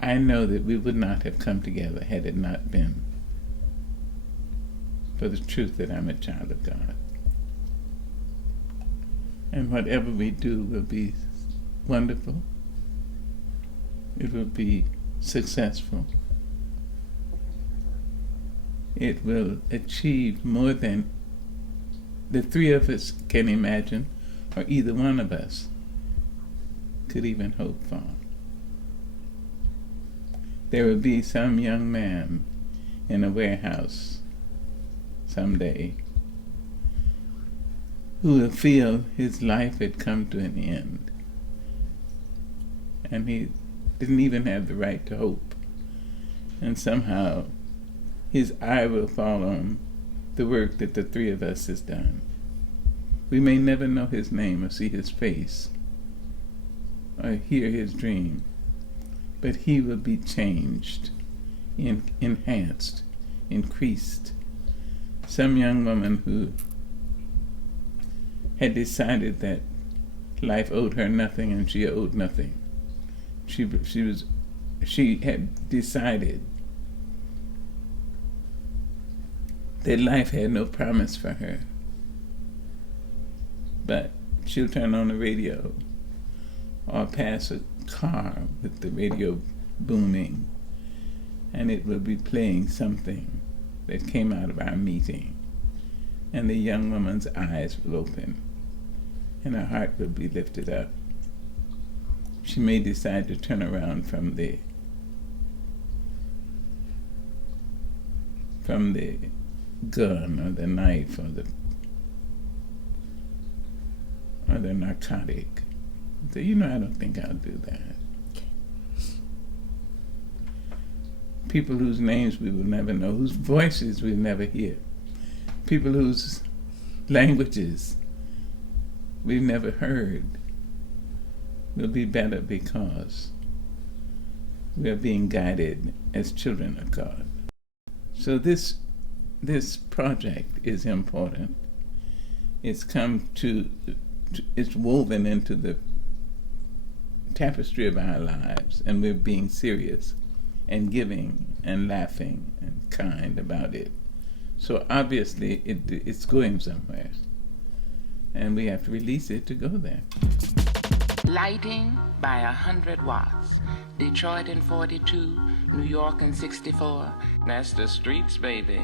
I know that we would not have come together had it not been for the truth that I'm a child of God. And whatever we do will be wonderful. It will be successful. It will achieve more than the three of us can imagine, or either one of us could even hope for. There will be some young man in a warehouse someday who will feel his life had come to an end, and he didn't even have the right to hope. And somehow his eye will fall on the work that the three of us has done. We may never know his name or see his face or hear his dream, but he will be changed, enhanced, increased. Some young woman who had decided that life owed her nothing and she owed nothing. She had decided that life had no promise for her. But she'll turn on the radio or pass a car with the radio booming, and it will be playing something that came out of our meeting, and the young woman's eyes will open and her heart will be lifted up. She may decide to turn around from the gun or the knife or the narcotic. So, I don't think I'll do that. People whose names we will never know, whose voices we'll never hear, people whose languages we've never heard, will be better because we are being guided as children of God. So this project is important. It's it's woven into the tapestry of our lives, and we're being serious and giving and laughing and kind about it. So obviously it's going somewhere, and we have to release it to go there. Lighting by 100 watts. Detroit in 42, New York in 64. That's the streets, baby.